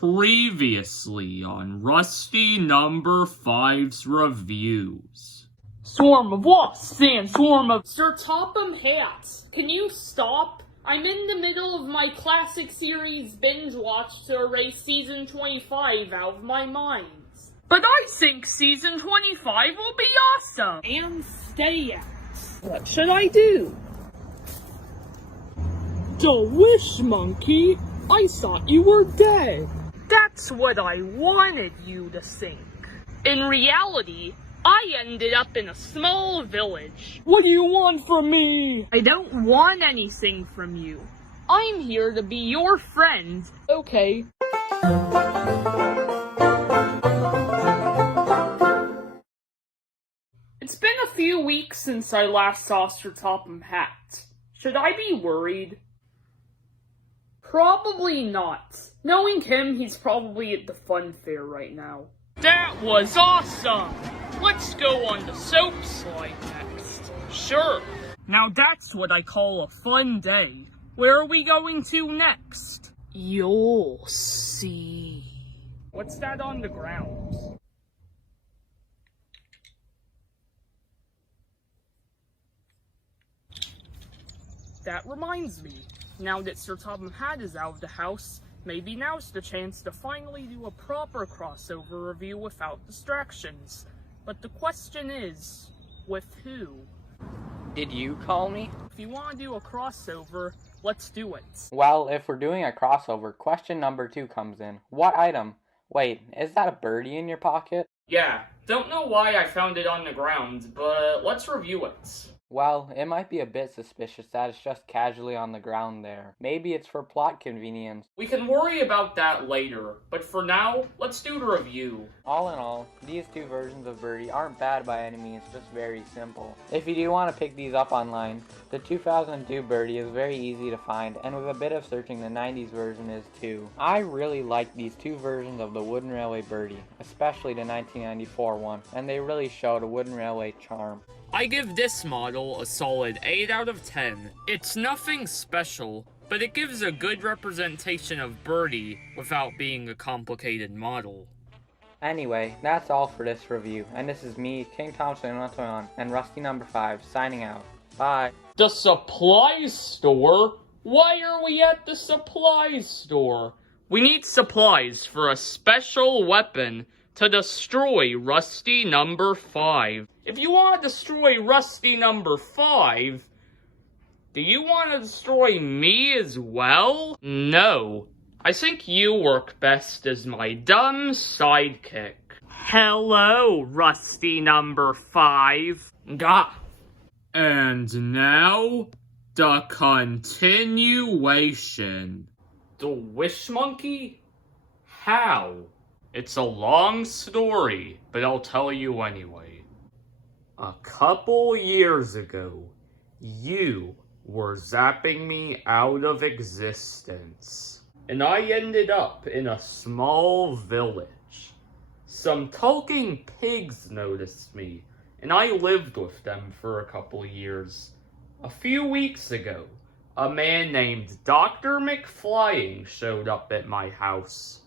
Previously on Rusty Number 5's reviews. Swarm of wasps and swarm of Sir Topham hats. Can you stop? I'm in the middle of my classic series binge watch to erase season 25 out of my mind. But I think season 25 will be awesome. And stay out. What should I do? The wish monkey? I thought you were dead. That's what I wanted you to think. In reality, I ended up in a small village. What do you want from me? I don't want anything from you. I'm here to be your friend. Okay. It's been a few weeks since I last saw Sir Topham Hatt. Should I be worried? Probably not. Knowing him, he's probably at the fun fair right now. That was awesome! Let's go on the soap slide next. Sure. Now that's what I call a fun day. Where are we going to next? You'll see. What's that on the ground? That reminds me. Now that Sir Topham Hatt is out of the house, maybe now's the chance to finally do a proper crossover review without distractions. But the question is, with who? Did you call me? If you want to do a crossover, let's do it. Well, if we're doing a crossover, question number 2 comes in. What item? Wait, is that a birdie in your pocket? Yeah, don't know why I found it on the ground, but let's review it. Well, it might be a bit suspicious that it's just casually on the ground there. Maybe it's for plot convenience. We can worry about that later, but for now, let's do the review. All in all, these 2 versions of Birdie aren't bad by any means, just very simple. If you do want to pick these up online, the 2002 Birdie is very easy to find, and with a bit of searching, the 90s version is too. I really like these 2 versions of the Wooden Railway Birdie, especially the 1994 one, and they really show the Wooden Railway charm. I give this model a solid 8 out of 10. It's nothing special, but it gives a good representation of Birdie without being a complicated model. Anyway, that's all for this review, and this is me, King Thompson and Rusty Number 5, signing out. Bye. The supplies store? Why are we at the supplies store? We need supplies for a special weapon to destroy Rusty Number 5. If you want to destroy Rusty Number 5, do you want to destroy me as well? No. I think you work best as my dumb sidekick. Hello, Rusty Number 5. Gah. And now, the continuation. The Wish Monkey? How? It's a long story, but I'll tell you anyway. A couple years ago, you were zapping me out of existence, and I ended up in a small village. Some talking pigs noticed me, and I lived with them for a couple years. A few weeks ago, a man named Dr. McFlying showed up at my house.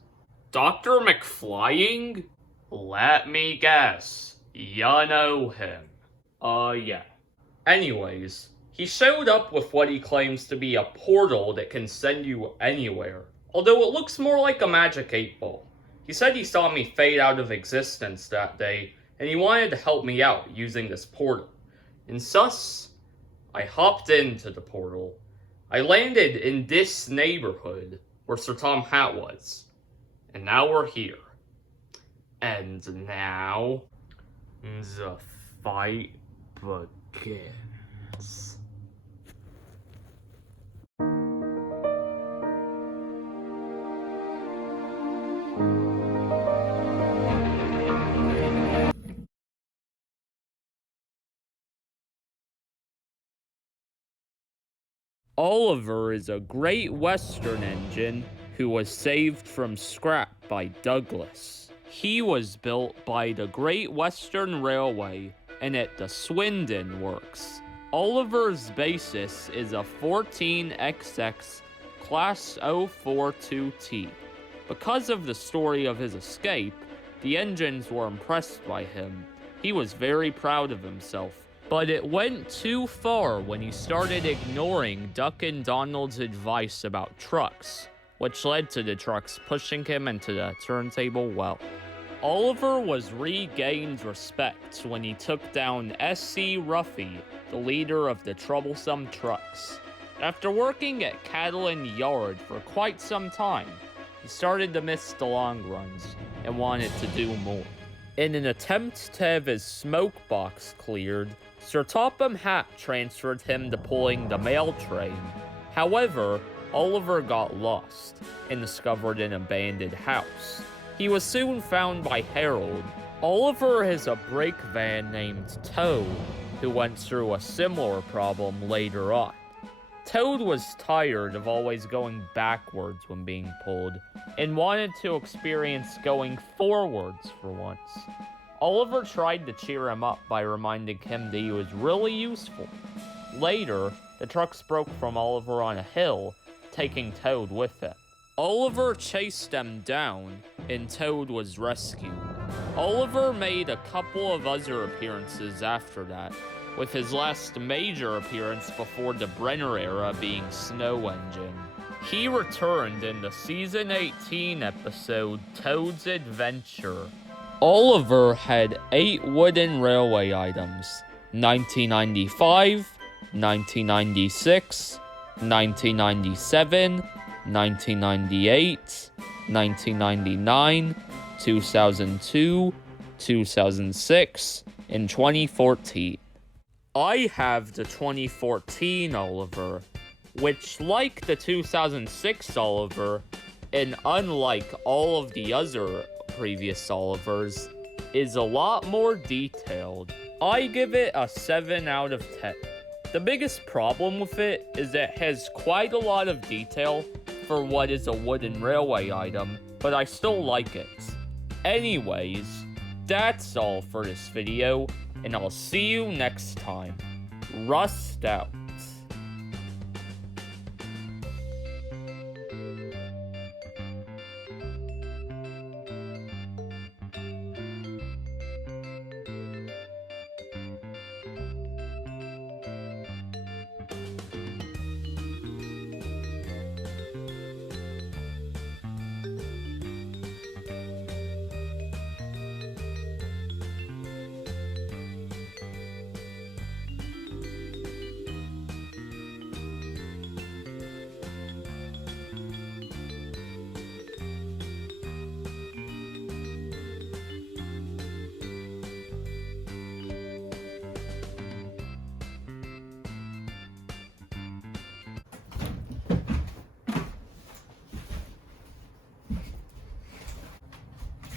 Dr. McFlying? Let me guess. You know him. Yeah. Anyways, he showed up with what he claims to be a portal that can send you anywhere, although it looks more like a magic 8-ball. He said he saw me fade out of existence that day, and he wanted to help me out using this portal. And thus, I hopped into the portal. I landed in this neighborhood where Sir Topham Hatt was. And now we're here. And now, the fight begins. Oliver is a Great Western engine who was saved from scrap by Douglas. He was built by the Great Western Railway and at the Swindon Works. Oliver's basis is a 14XX Class 042T, Because of the story of his escape, the engines were impressed by him. He was very proud of himself. But it went too far when he started ignoring Duck and Donald's advice about trucks, which led to the trucks pushing him into the turntable well. Oliver was regained respect when he took down S.C. Ruffy, the leader of the troublesome trucks. After working at Catlin Yard for quite some time, he started to miss the long runs and wanted to do more. In an attempt to have his smoke box cleared, Sir Topham Hatt transferred him to pulling the mail train. However, Oliver got lost and discovered an abandoned house. He was soon found by Harold. Oliver has a brake van named Toad, who went through a similar problem later on. Toad was tired of always going backwards when being pulled, and wanted to experience going forwards for once. Oliver tried to cheer him up by reminding him that he was really useful. Later, the trucks broke from Oliver on a hill, taking Toad with it. Oliver chased them down, and Toad was rescued. Oliver made a couple of other appearances after that, with his last major appearance before the Brenner era being Snow Engine. He returned in the Season 18 episode Toad's Adventure. Oliver had 8 wooden railway items: 1995, 1996, 1997, 1998, 1999, 2002, 2006, and 2014. I have the 2014 Oliver, which, like the 2006 Oliver, and unlike all of the other previous Olivers, is a lot more detailed. I give it a 7 out of 10. The biggest problem with it is that it has quite a lot of detail for what is a wooden railway item, but I still like it. Anyways, that's all for this video, and I'll see you next time. Rust out.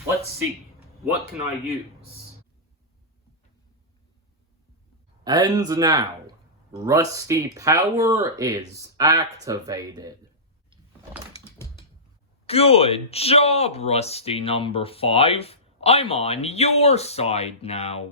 Let's see, what can I use? And now, Rusty Power is activated. Good job, Rusty number 5. I'm on your side now.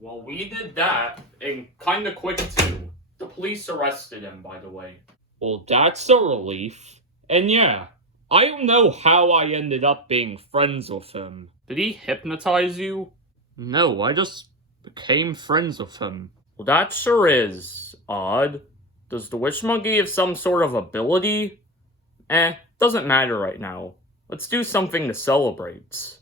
Well, we did that, and kinda quick too. The police arrested him, by the way. Well, that's a relief. And yeah, I don't know how I ended up being friends with him. Did he hypnotize you? No, I just became friends with him. Well, that sure is odd. Does the Wish Monkey have some sort of ability? Doesn't matter right now. Let's do something to celebrate.